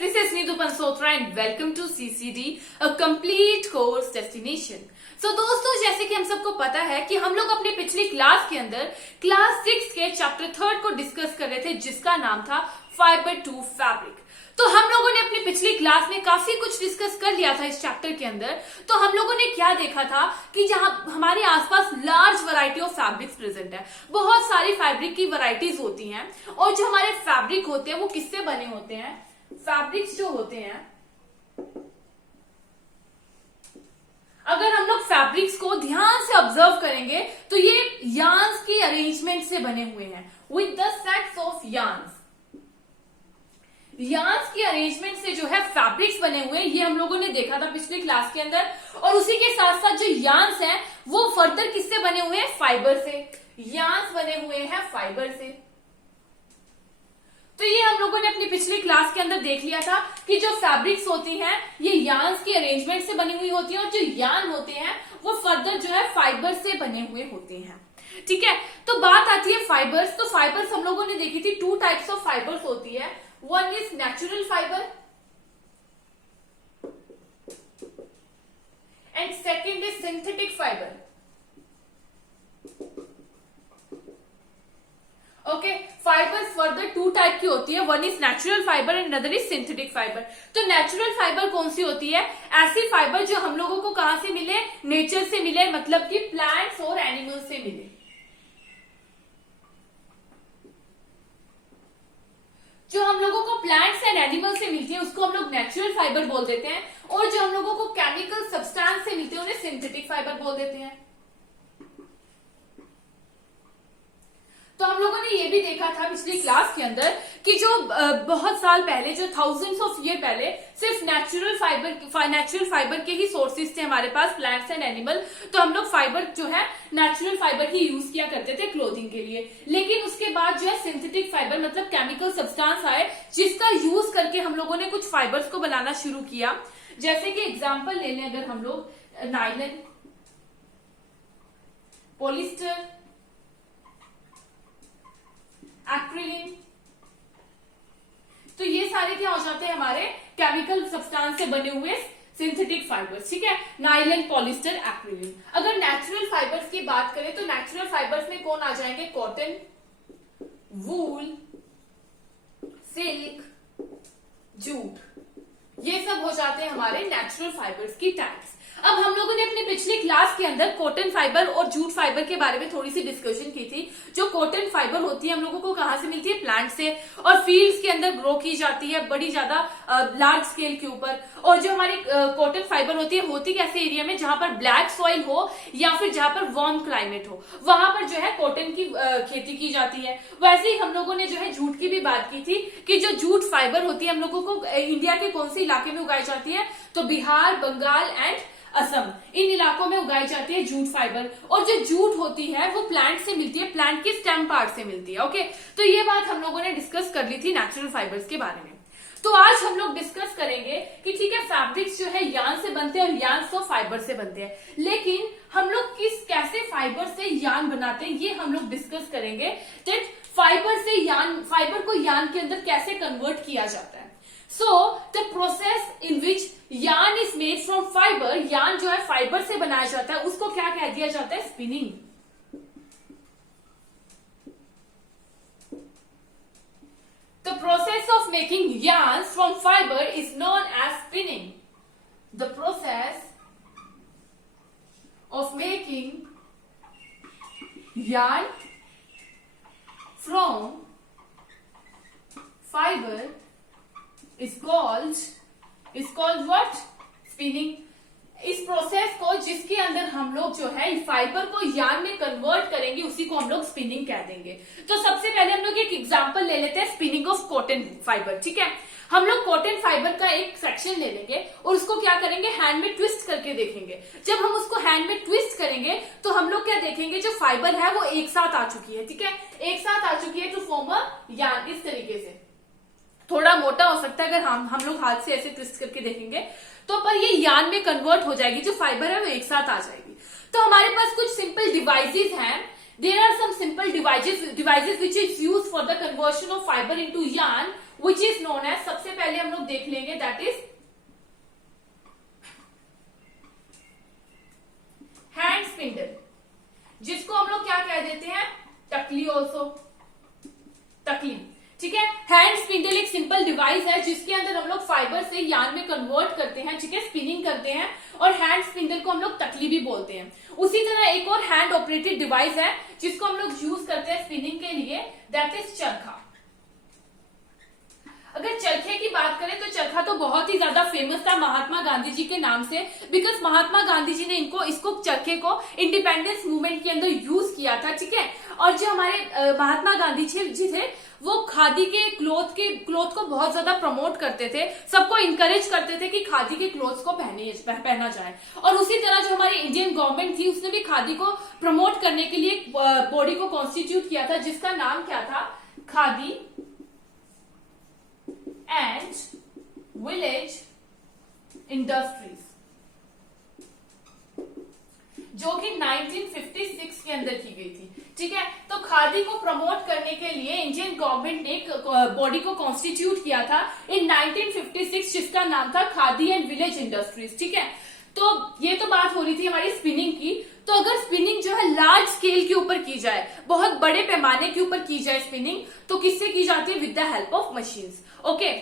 this is Neetu Pansotra and welcome to CCD, a complete course destination. So दोस्तों, जैसे कि हम सबको पता है कि हम लोग अपने पिछली क्लास के अंदर क्लास 6 के चैप्टर 3 को डिस्कस कर रहे थे, जिसका नाम था फाइबर टू फैब्रिक। तो हम लोगों ने अपनी पिछली क्लास में काफी कुछ डिस्कस कर लिया था इस चैप्टर के अंदर। तो हम लोगों ने क्या देखा था कि जहां हमारे आसपास large variety of fabrics present है, बहुत सारी फैब्रिक की वैरायटीज होती हैं, और जो हमारे फैब्रिक होते हैं वो किससे बने होते हैं? फैब्रिक्स जो होते हैं, अगर हम लोग फैब्रिक्स को ध्यान से ऑब्जर्व करेंगे तो ये यार्न्स की अरेंजमेंट से बने हुए हैं, with the sets of yarns. Yarns की अरेंजमेंट से जो है फैब्रिक्स बने हुए हैं, ये हम लोगों ने देखा था पिछली क्लास के अंदर। और उसी के साथ साथ जो यार्न्स हैं वो फर्दर किससे बने हुए हैं? फाइबर से। यार्न्स बने हुए हैं फाइबर से। तो ये हम लोगों ने अपनी पिछली क्लास के अंदर देख लिया था कि जो फैब्रिक्स होती हैं ये यार्न्स की अरेंजमेंट से बनी हुई होती है, और जो यार्न होते हैं वो फर्दर जो है फाइबर से बने हुए होते हैं। ठीक है, तो बात आती है फाइबर्स। तो फाइबर्स हम लोगों ने देखी थी, टू टाइप्स ऑफ फाइबर्स होती है। One is natural fibre and second is synthetic fibre. Okay, fibres further two type की होती है, one is natural fibre and other is synthetic fibre. तो नेचुरल फाइबर कौन सी होती है? ऐसी फाइबर जो हम लोगों को कहां से मिले? नेचर से मिले, मतलब कि प्लांट्स और एनिमल्स से मिले। जो हम लोगों को प्लांट्स एंड एनिमल्स से मिलती है उसको हम लोग नेचुरल फाइबर बोल देते हैं, और जो हम लोगों को केमिकल सब्सटेंस से मिलते हैं उन्हें सिंथेटिक फाइबर बोल देते हैं। तो हम लोगों ने ये भी देखा था पिछली क्लास के अंदर कि जो बहुत साल पहले, जो थाउजेंड्स ऑफ ईयर पहले, सिर्फ नेचुरल फाइबर के ही सोर्सेज थे हमारे पास, प्लांट्स एंड एनिमल। तो हम लोग फाइबर जो है नेचुरल फाइबर ही यूज किया करते थे क्लोथिंग के लिए। लेकिन उसके बाद जो है सिंथेटिक फाइबर मतलब केमिकल सब्सटेंस आए, जिसका यूज करके हम लोगों ने कुछ फाइबर्स को बनाना शुरू किया। जैसे कि एग्जाम्पल ले लें अगर हम लोग, नायलन, पॉलिस्टर, एक्रिलिन, तो ये सारे क्या हो जाते हैं? हमारे केमिकल सब्सटेंस से बने हुए सिंथेटिक फाइबर्स। ठीक है, नायलन, पॉलिस्टर, एक्रिलिन। अगर नेचुरल फाइबर्स की बात करें तो नेचुरल फाइबर्स में कौन आ जाएंगे? कॉटन, वूल, सिल्क, जूट। ये सब हो जाते हैं हमारे नेचुरल फाइबर्स की टाइप्स। अब हम लोगों ने अपनी पिछली क्लास के अंदर कॉटन फाइबर और जूट फाइबर के बारे में थोड़ी सी डिस्कशन की थी। जो कॉटन फाइबर होती है हम लोगों को कहां से मिलती है? प्लांट से, और फील्ड्स के अंदर ग्रो की जाती है बड़ी ज्यादा लार्ज स्केल के ऊपर। और जो हमारी कॉटन फाइबर होती है, होती कैसे एरिया में? जहां पर ब्लैक सॉइल हो या फिर जहां पर वार्म क्लाइमेट हो, वहां पर जो है कॉटन की खेती की जाती है। वैसे ही हम लोगों ने जो है जूट की भी बात की थी कि जो जूट फाइबर होती है हम लोगों को इंडिया के कौन से इलाके में उगाई जाती है? तो बिहार, बंगाल एंड असम, इन इलाकों में उगाई जाती है जूट फाइबर। और जो जूट होती है वो प्लांट से मिलती है, प्लांट की स्टेम पार्ट से मिलती है। ओके, तो ये बात हम लोगों ने डिस्कस कर ली थी नेचुरल फाइबर्स के बारे में। तो आज हम लोग डिस्कस करेंगे कि ठीक है, फैब्रिक्स जो है यार्न से बनते हैं और यार्न तो फाइबर से बनते हैं, लेकिन हम लोग कैसे फाइबर से यार्न बनाते हैं ये हम लोग डिस्कस करेंगे। दैट फाइबर को यार्न के अंदर कैसे कन्वर्ट किया जाता है। So the process in which yarn is made from fiber, yarn जो है फाइबर से बनाया जाता है, उसको क्या कह दिया जाता है? Spinning. The process of making yarns from fiber is known as spinning. The process of making yarn from fiber is called what? Spinning. इस प्रोसेस को जिसके अंदर हम लोग जो है फाइबर को यार्न में कन्वर्ट करेंगे उसी को हम लोग स्पिनिंग कह देंगे। तो सबसे पहले हम लोग एक एग्जांपल ले लेते हैं स्पिनिंग ऑफ कॉटन फाइबर। ठीक है, हम लोग कॉटन फाइबर का एक सेक्शन ले लेंगे और उसको क्या करेंगे? हैंड में ट्विस्ट करके देखेंगे। जब हम उसको हैंड में ट्विस्ट करेंगे तो हम लोग क्या देखेंगे? जो फाइबर है वो एक साथ आ चुकी है। ठीक है, एक साथ आ चुकी है टू फॉर्म अ यार्न। इस तरीके से थोड़ा मोटा हो सकता है अगर हम लोग हाथ से ऐसे ट्विस्ट करके देखेंगे तो, पर ये यार्न में कन्वर्ट हो जाएगी। जो फाइबर है वो एक साथ आ जाएगी। तो हमारे पास कुछ सिंपल डिवाइसेस हैं There are some simple devices which is used for the conversion of fiber into yarn, which is known as, सबसे पहले हम लोग देख लेंगे, that is हैंड स्पिंडल, जिसको हम लोग क्या कह देते हैं, टकली ऑल्सो, टकली, ठीक है। हैंड स्पिंडल एक सिंपल डिवाइस है जिसके अंदर हम लोग फाइबर से यार्न में कन्वर्ट करते हैं, ठीक है, स्पिनिंग करते हैं, और हैंड स्पिंडल को हम लोग टकली भी बोलते हैं। उसी तरह एक और हैंड ऑपरेटेड डिवाइस है जिसको हम लोग यूज करते हैं स्पिनिंग के लिए, दैट इज चरखा। अगर चरखे की बात करें तो चरखा तो बहुत ही ज्यादा फेमस था महात्मा गांधी जी के नाम से, बिकॉज महात्मा गांधी जी ने इसको चरखे को इंडिपेंडेंस मूवमेंट के अंदर यूज किया था, ठीक है। और जो हमारे महात्मा गांधी जी थे वो खादी के क्लोथ को बहुत ज्यादा प्रमोट करते थे, सबको इंकरेज करते थे कि खादी के क्लोथ्स को पहना जाए। और उसी तरह जो हमारी इंडियन गवर्नमेंट थी उसने भी खादी को प्रमोट करने के लिए बॉडी को कॉन्स्टिट्यूट किया था जिसका नाम क्या था, खादी एंड विलेज इंडस्ट्रीज, जो कि 1956 के अंदर की गई थी, ठीक है। तो खादी को प्रमोट करने के लिए इंडियन गवर्नमेंट ने एक बॉडी को कॉन्स्टिट्यूट किया था इन 1956, जिसका नाम था खादी एंड विलेज इंडस्ट्रीज, ठीक है। तो ये तो बात हो रही थी हमारी स्पिनिंग की। तो अगर स्पिनिंग जो है लार्ज स्केल के ऊपर की जाए, बहुत बड़े पैमाने के ऊपर की जाए स्पिनिंग, तो किससे की जाती है, with the help of machines, okay.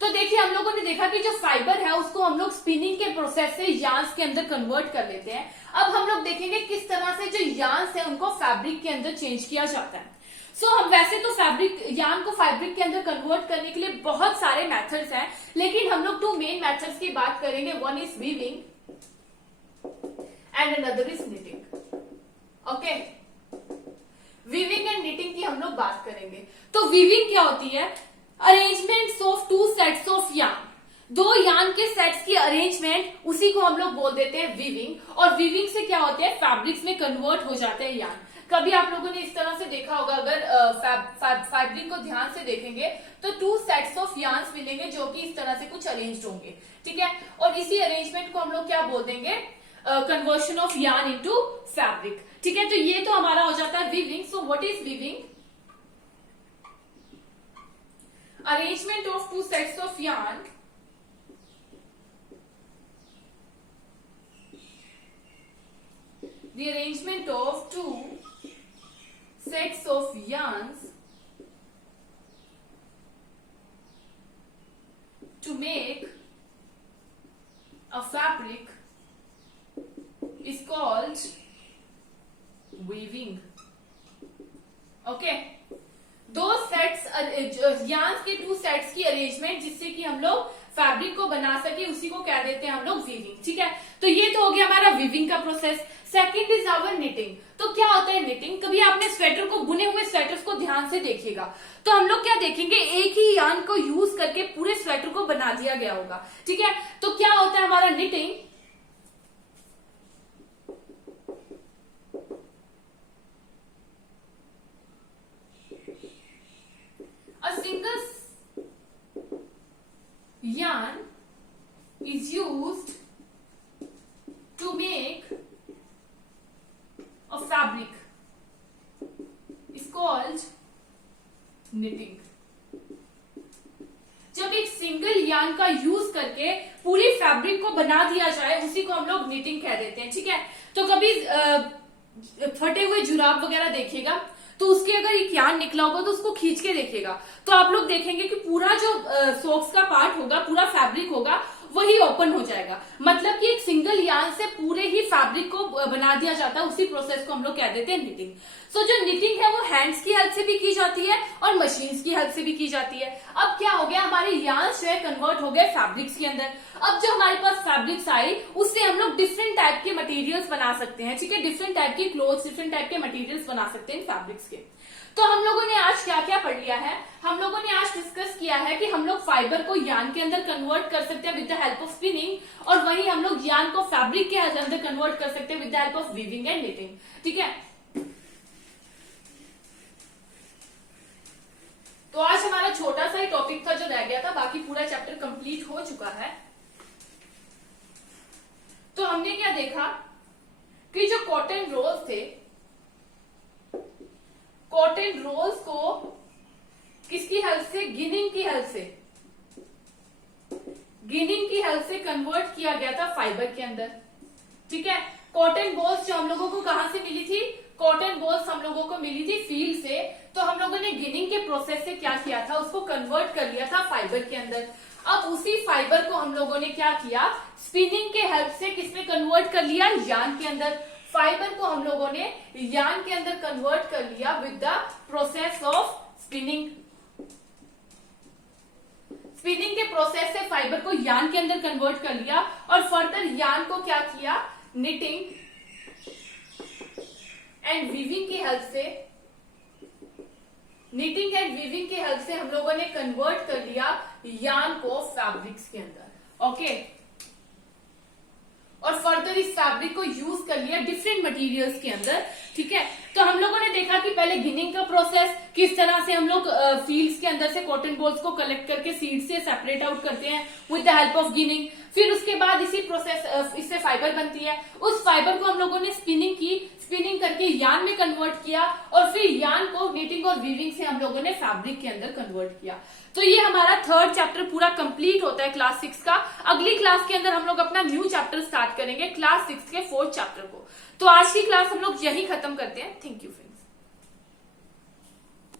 तो देखिए हम लोगों ने देखा कि जो फाइबर है उसको हम लोग स्पिनिंग के प्रोसेस से यार्न्स के अंदर कन्वर्ट कर लेते हैं। अब हम लोग देखेंगे किस तरह से जो यार्न्स है उनको फैब्रिक के अंदर चेंज किया जाता है। हम वैसे तो यार्न को फैब्रिक के अंदर कन्वर्ट करने के लिए बहुत सारे मेथड्स हैं, लेकिन हम लोग 2 मेन मेथड्स की बात करेंगे, one is weaving and another is knitting, okay. Weaving and knitting की हम लोग बात करेंगे। तो वीविंग क्या होती है, arrangement of 2 sets of yarn, 2 yarn के सेट्स की अरेंजमेंट, उसी को हम लोग बोल देते हैं वीविंग। और वीविंग से क्या होता है, फैब्रिक्स में कन्वर्ट हो जाते हैं यार्न। कभी आप लोगों ने इस तरह से देखा होगा, अगर फैब्रिक को ध्यान से देखेंगे तो 2 सेट्स ऑफ यार्न्स मिलेंगे जो कि इस तरह से कुछ अरेंज्ड होंगे, ठीक है। और इसी अरेंजमेंट को हम लोग क्या बोल देंगे, conversion of yarn into fabric, ठीक है। तो ये तो हमारा हो जाता है weaving. So what is weaving, arrangement of 2 sets of yarn the arrangement of 2 sets of yarns to make a fabric is called weaving, okay। 2 sets yarns के 2 सेट्स की अरेंजमेंट जिससे कि हम लोग फैब्रिक को बना सके, उसी को क्या देते हैं हम लोग, वीविंग, ठीक है। तो ये तो हो गया हमारा वीविंग का process. Second is our knitting. तो क्या होता है निटिंग, कभी आपने स्वेटर को, बुने हुए स्वेटर्स को ध्यान से देखिएगा तो हम लोग क्या देखेंगे, एक ही यार्न को यूज करके पूरे स्वेटर को बना दिया गया होगा, ठीक है। तो क्या होता है हमारा knitting, a single yarn is used to make a fabric is called knitting। जब एक सिंगल यार्न का यूज करके पूरी फैब्रिक को बना दिया जाए उसी को हम लोग निटिंग कह देते हैं, ठीक है। तो कभी फटे हुए जुराब वगैरह देखिएगा तो उसके अगर एक यार्न निकला होगा तो उसको खींच के देखिएगा तो आप लोग देखेंगे कि पूरा जो सॉक्स का पार्ट होगा, पूरा फैब्रिक होगा, वही ओपन हो जाएगा। मतलब कि एक सिंगल यार्न से पूरे ही फैब्रिक को बना दिया जाता है, उसी प्रोसेस को हम लोग कह देते हैं निटिंग। सो जो निटिंग है वो हैंड्स की हेल्प से भी की जाती है और मशीन्स की हेल्प से भी की जाती है। अब क्या हो गया, हमारे यार्न्स जो है कन्वर्ट हो गए फैब्रिक्स के अंदर। अब जो हमारे पास फैब्रिक्स आई उससे हम लोग डिफरेंट टाइप के मटेरियल्स बना सकते हैं, ठीक है। डिफरेंट टाइप के क्लोथ्स, डिफरेंट टाइप के मटेरियल्स बना सकते हैं फैब्रिक्स के। तो हम लोगों ने आज क्या क्या पढ़ लिया है, हम लोगों ने आज डिस्कस किया है कि हम लोग फाइबर को यार्न के अंदर कन्वर्ट कर सकते हैं with the help of spinning, और वहीं हम लोग यार्न को फैब्रिक के अंदर कन्वर्ट कर सकते हैं with the help of weaving and knitting, ठीक है। तो आज हमारा छोटा सा ही टॉपिक था जो रह गया था, बाकी पूरा चैप्टर कंप्लीट हो चुका है। तो हमने क्या देखा कि जो कॉटन रोल्स थे कॉटन रोल्स को किसकी हेल्प से, गिनिंग की हेल्प से, गिनिंग की हेल्प से कन्वर्ट किया गया था फाइबर के अंदर। ठीक है, कॉटन बॉल्स जो हम लोगों को कहां से मिली थी, कॉटन बॉल्स हम लोगों को मिली थी फील्ड से। तो हम लोगों ने गिनिंग के प्रोसेस से क्या किया था, उसको कन्वर्ट कर लिया था फाइबर के अंदर। अब उसी फाइबर को हम लोगों ने क्या किया, स्पिनिंग के हेल्प से किसमें कन्वर्ट कर लिया, यार्न के अंदर। फाइबर को हम लोगों ने यार्न के अंदर कन्वर्ट कर लिया with the process of spinning. Spinning के प्रोसेस से फाइबर को यार्न के अंदर कन्वर्ट कर लिया और फर्दर यार्न को क्या किया, निटिंग एंड वीविंग की हेल्प से, निटिंग एंड वीविंग की हेल्प से हम लोगों ने कन्वर्ट कर लिया यार्न को फैब्रिक्स के अंदर। ओके, और फर्दर इस फैब्रिक को यूज कर लिया डिफरेंट मटेरियल्स के अंदर। ठीक है, तो हम लोगों ने देखा कि पहले गिनिंग का प्रोसेस, किस तरह से हम लोग फील्ड्स के अंदर से कॉटन बॉल्स को कलेक्ट करके सीड से सेपरेट आउट करते हैं with the help of ginning. फिर उसके बाद इसी प्रोसेस इससे फाइबर बनती है, उस फाइबर को हम लोगों ने स्पिनिंग की, स्पिनिंग करके यार्न में कन्वर्ट किया और फिर यार्न को नीटिंग और वीविंग से हम लोगों ने फैब्रिक के अंदर कन्वर्ट किया। तो ये हमारा थर्ड चैप्टर पूरा कंप्लीट होता है क्लास 6 का। अगली क्लास के अंदर हम लोग अपना न्यू चैप्टर स्टार्ट करेंगे क्लास 6 के 4th चैप्टर को। तो आज की क्लास हम लोग यही खत्म करते हैं। Thank you.